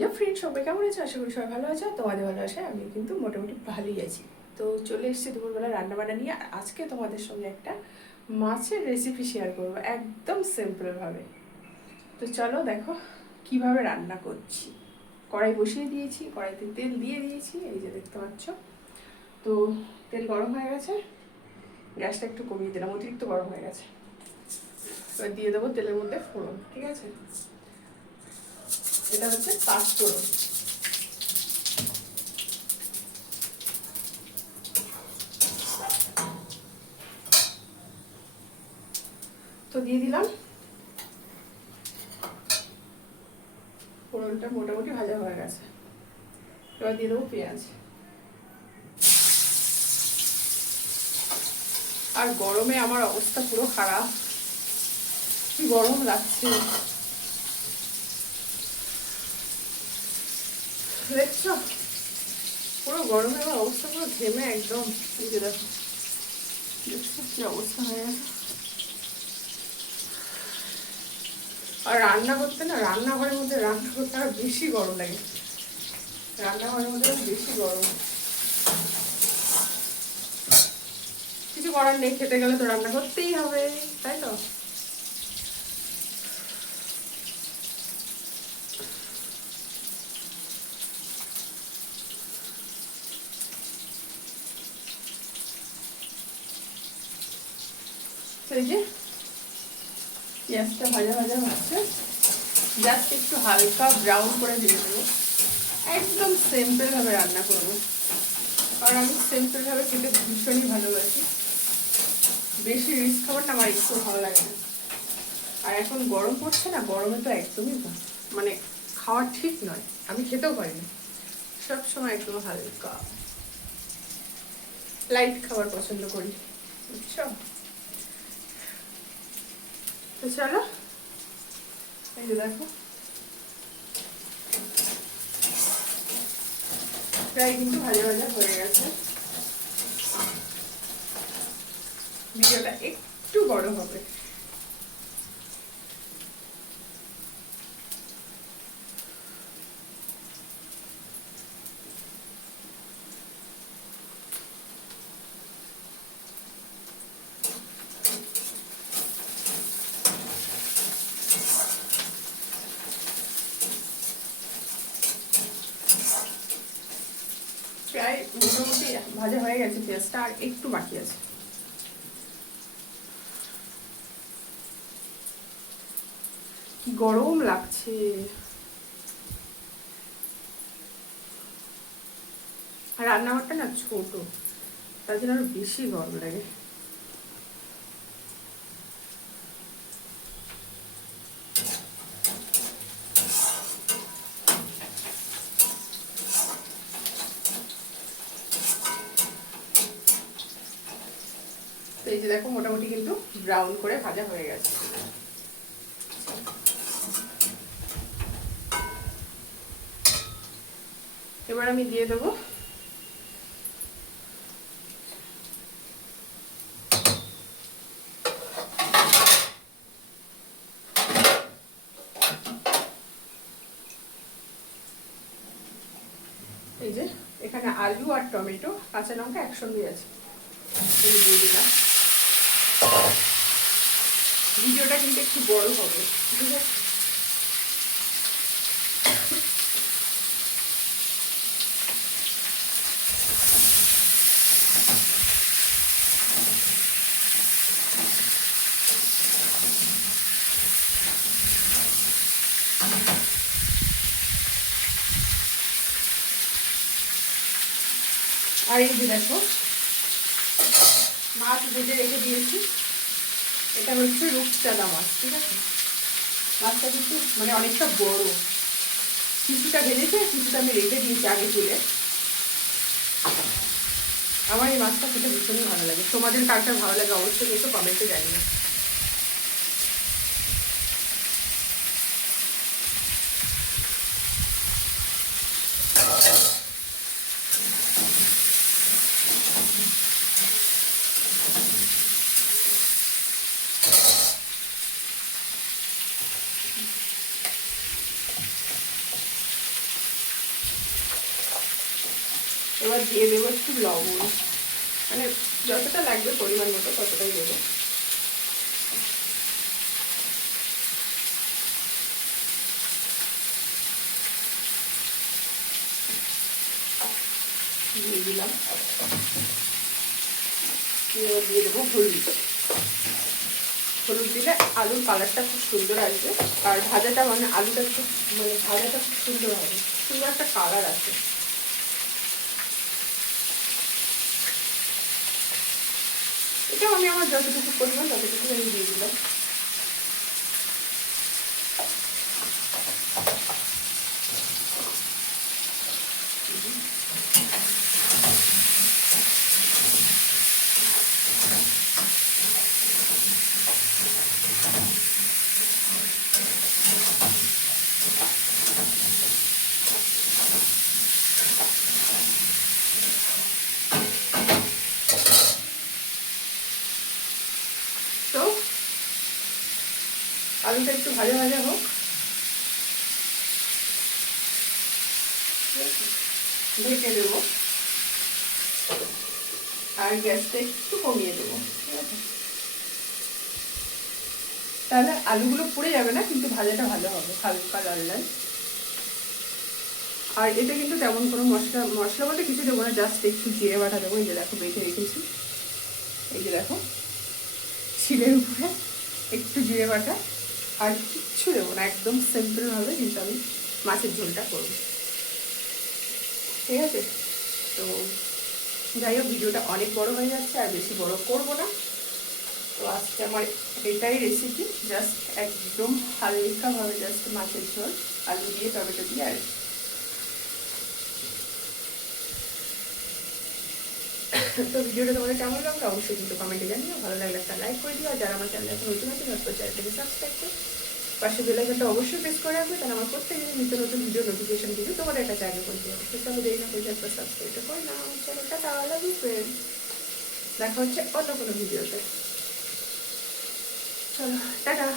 Hello friend, সবাই কেমন আছে? আশা করি সবাই ভালো আছে। তোমাদের ভালো আছে, আমি কিন্তু মোটামুটি ভালোই আছি। তো চলে এসেছি দুপুরবেলা রান্নাবান্না নিয়ে। আর আজকে তোমাদের সঙ্গে একটা মাছের রেসিপি শেয়ার করবো, একদম সিম্পলভাবে। তো চলো দেখো কিভাবে রান্না করছি। কড়াই বসিয়ে দিয়েছি, কড়াইতে তেল দিয়ে দিয়েছি, এই যে দেখতে পাচ্ছ। তো তেল গরম হয়ে গেছে, গ্যাসটা একটু কমিয়ে দিলাম, অতিরিক্ত গরম হয়ে গেছে। এবার দিয়ে দেবো তেলের মধ্যে ফোড়ন, ঠিক আছে? এটা হচ্ছে পাঁচফোড়ন। তো দিয়ে দিলাম, ফোড়নটা মোটামুটি ভাজা হয়ে গেছে। এবার দিয়ে দেবো পেঁয়াজ। আর গরমে আমার অবস্থা পুরো খারাপ, কি গরম লাগছে দেখছো। পুরো গরমে আমার অবস্থা পুরো ঘেমে একদম, এই যে দেখো, দেখছো কি অবস্থা হয়ে গেছে। আর রান্না করতে না, রান্নাঘরের মধ্যে রান্না করতে আর বেশি গরম লাগে। রান্নাঘরের মধ্যে বেশি গরম, কিছু করার নেই, খেতে গেলে তো রান্না করতেই হবে, তাই তো। এই যে পেঁয়াজটা ভাজা ভাজা হচ্ছে, জাস্ট একটু হালকা ব্রাউন করে দিয়ে দেবো। একদম সিম্পলভাবে রান্না করবো, কারণ আমি সিম্পলভাবে খেতে ভীষণই ভালোবাসি। বেশি রিস্ক খাবারটা আমার একটু ভালো লাগে না। আর এখন গরম পড়ছে না, গরমে তো একদমই মানে খাওয়া ঠিক নয়, আমি খেতেও পারি না। সবসময় একদম হালকা লাইট খাবার পছন্দ করি, বুঝছো। তো চলো, এই যে দেখো প্রায় কিন্তু ভাজা ভাজা হয়ে গেছে। ভিডিওটা একটু বড় হবে। প্রায় মোটামুটি ভাজা হয়ে গেছে পেঁয়াজটা, আর একটু বাকি আছে। কি গরম লাগছে, আর রান্নাঘরটা না ছোট, তার জন্য আরো বেশি গরম লাগে। তো এই যে দেখো মোটামুটি কিন্তু ব্রাউন করে ভাজা হয়ে গেছে। এবার আমি দিয়ে দেবো এই যে, এখানে আলু আর টমেটো কাঁচা লঙ্কা একসঙ্গে আছে, দিয়ে দিলাম। ভিডিওটা কিন্তু একটু বড় হবে, ঠিক আছে। আর এই যে দেখো মাছ ভেজে রেখে দিয়েছি, এটা হচ্ছে রূপচাঁদা মাছ, ঠিক আছে। মাছটা কিন্তু মানে অনেকটা বড়, কিছুটা ভেজেছে, কিছুটা আমি রেখে দিয়েছি আগে তুলে। আমার এই মাছটা খেতে ভীষণই ভালো লাগে। তোমাদের কার কার ভালো লাগে অবশ্যই একটু কমেন্টে জানিও। এবার দিয়ে দেবো একটু লবণ, মানে যতটা লাগবে পরিমাণ মতো ততটাই দেবো। দিয়ে দিলাম। এবার দিয়ে দেবো হলুদ। হলুদ দিলে আলুর কালারটা খুব সুন্দর আসবে, আর ভাজাটা মানে আলুটা খুব মানে ভাজাটা খুব সুন্দর হবে, সুন্দর একটা কালার আছে। এটাও আমি আমার যতটুকু পরিমাণ ততটুকু আমি দিয়ে দিলাম। তো আলুটা একটু ভাজা ভাজা হোক, ঢেকে দেবো, আর গ্যাসটা একটু কমিয়ে দেবো, ঠিক আছে? তাহলে আলুগুলো পুড়ে যাবে না, কিন্তু ভাজাটা ভালো হবে, হালকা লাল লাল। আর এতে কিন্তু তেমন কোনো মশলা মশলা বলতে কিছু দেবো না, জাস্ট একটু জিরে বাটা দেবো। এই যে দেখো বেটে রেখেছি, এই যে দেখো ছিলের উপরে একটু জিরে বাটা, আর কিচ্ছু দেবো না, একদম সিম্পলভাবে কিন্তু আমি মাছের ঝোলটা করবো, ঠিক আছে? তো যাই হোক, ভিডিওটা অনেক বড় হয়ে যাচ্ছে, আর বেশি বড় করবো না। তো আজকে আমার এটাই রেসিপি, জাস্ট একদম হালকাভাবে জাস্ট মাছের ঝোল আলু দিয়ে টমেটো দিয়ে। আর তো ভিডিওটা তোমাদের কেমন লাগলো অবশ্যই কিন্তু কমেন্টে জানিও, ভালো লাগলে একটা লাইক করে দিও, আর যারা আমার চ্যানেলে এখন নতুন আছে তারা চ্যানেলটাকে সাবস্ক্রাইব করে পাশে বেল আইকনটা অবশ্যই প্রেস করে রাখবে, তাহলে আমার প্রত্যেকদিন নিত্য নতুন ভিডিও নোটিফিকেশন কিন্তু তোমাদের একটা জায়গা করে দেওয়া। তো চলো দেরি না করে একবার সাবস্ক্রাইবটা করে নাও। চলো টাটা, লাভ ইউ ফ্রেন্ড, দেখা হচ্ছে অন্য কোনো ভিডিওতে। চলো টাটা।